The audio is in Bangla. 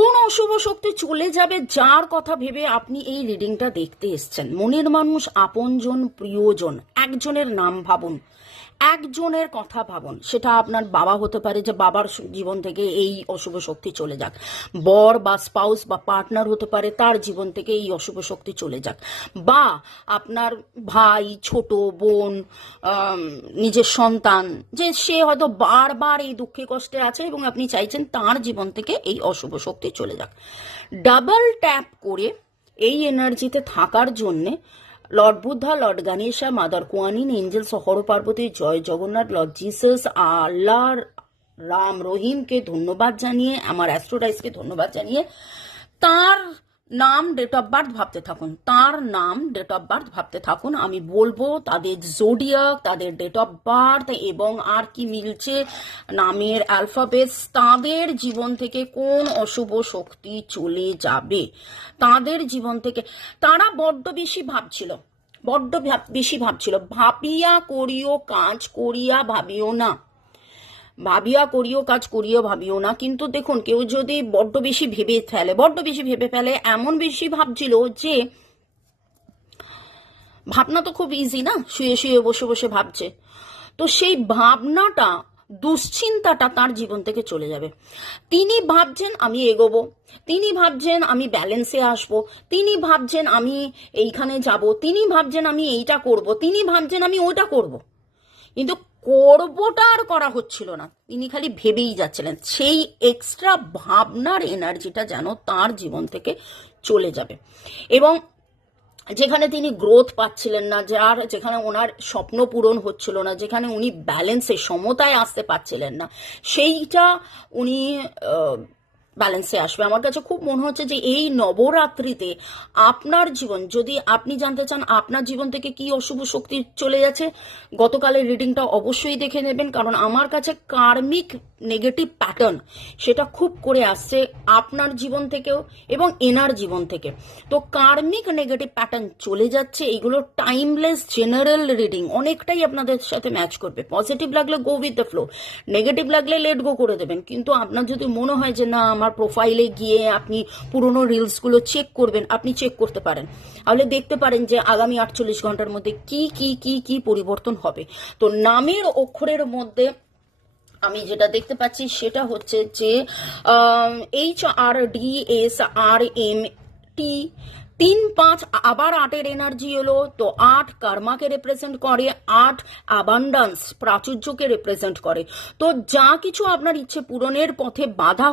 কোন অশুভ শক্তি চলে যাবে যার কথা ভেবে আপনি এই রিডিংটা দেখতে এসছেন? মনের মানুষ, আপনজন, প্রিয়জন, একজনের নাম ভাবুন, একজনের কথা ভাবুন। সেটা আপনার বাবা হতে পারে, যে বাবার জীবন থেকে এই অশুভ শক্তি চলে যাক। বর বা স্পাউস বা পার্টনার হতে পারে, তার জীবন থেকে এই অশুভ শক্তি চলে যাক। বা আপনার ভাই, ছোট বোন, নিজের সন্তান, যে সে হয়তো বারবার এই দুঃখে কষ্টে আছে এবং আপনি চাইছেন তার জীবন থেকে এই অশুভ শক্তি চলে যাক। ডাবল ট্যাপ করে এই এনার্জিতে থাকার জন্যে lord Buddha, lord Ganesha, mother Kuanyin, angels, Har Parvati, জয় জগন্নাথ, লর্ড জিসাস, আল্লাহ, রাম রহিমকে ধন্যবাদ জানিয়ে, আমার অ্যাস্ট্রোডাইসকে ধন্যবাদ জানিয়ে তার নাম, ডেট অফ বার্থ ভাবতে থাকুন। তার নাম, ডেট অফ বার্থ ভাবতে থাকুন। আমি বলবো তাদের জোডিয়াক, তাদের ডেট অফ বার্থ এবং আর কি মিলছে নামের অ্যালফাবেটস, তাদের জীবন থেকে কোন অশুভ শক্তি চলে যাবে, তাদের জীবন থেকে। তারা বড্ড বেশি ভাবছিল, ভাবিয়া করিও কাজ করিয়া ভাবিও না, ভাবিয়া করিও কাজ করিও ভাবিও না। কিন্তু দেখুন, কেউ যদি বড্ড বেশি ভেবে ফেলে, এমন বেশি ভাবছিল যে, ভাবনা তো খুব ইজি না, শুয়ে শুয়ে বসে বসে ভাবছে, তো সেই ভাবনাটা, দুশ্চিন্তাটা তার জীবন থেকে চলে যাবে। তিনি ভাবছেন আমি এগোবো, তিনি ভাবছেন আমি ব্যালেন্সে আসবো, তিনি ভাবছেন আমি এইখানে যাব, তিনি ভাবছেন আমি এইটা করব, তিনি ভাবছেন আমি ওইটা করব, কিন্তু করবোটা আর করা হচ্ছিল না। তিনি খালি ভেবেই যাচ্ছিলেন। সেই এক্সট্রা ভাবনার এনার্জিটা যেন তার জীবন থেকে চলে যাবে। এবং যেখানে তিনি গ্রোথ পাচ্ছিলেন না, যেখানে ওনার স্বপ্ন পূরণ হচ্ছিল না, যেখানে উনি ব্যালেন্সে, সমতায় আসতে পারছিলেন না, সেইটা উনি ব্যালেন্সে আসবে। আমার কাছে খুব মনে হচ্ছে যে এই নবরাত্রিতে আপনার জীবন, যদি আপনি জানতে চান আপনার জীবন থেকে কি অশুভ শক্তি চলে যাচ্ছে, গতকালের রিডিংটা অবশ্যই দেখে নেবেন, কারণ আমার কাছে কার্মিক নেগেটিভ প্যাটার্ন সেটা খুব করে আসছে আপনার জীবন থেকেও এবং এনার জীবন থেকে। তো কার্মিক নেগেটিভ প্যাটার্ন চলে যাচ্ছে, এগুলো টাইমলেস জেনারেল রিডিং, অনেকটাই আপনাদের সাথে ম্যাচ করবে। পজিটিভ লাগলে go with the flow, negative লাগলে লেট গো করে দেবেন। কিন্তু আপনার যদি মনে হয় যে না, আমার প্রোফাইলে গিয়ে আপনি পুরোনো রিলসগুলো চেক করবেন, আপনি চেক করতে পারেন, তাহলে দেখতে পারেন যে আগামী 48 ঘন্টার মধ্যে কি কি কি কি পরিবর্তন হবে। তো নামের অক্ষরের মধ্যে আমি যেটা দেখতে পাচ্ছি সেটা হচ্ছে যে HRDSRMT 3-5, আবার 8-এর এনার্জি এলো। তো 8 কর্মাকে রিপ্রেজেন্ট করে, 8 অ্যাবান্ডান্স, প্রাচুর্যকে রিপ্রেজেন্ট করে। তো যা কিছু আপনার ইচ্ছে পূরণের পথে বাধা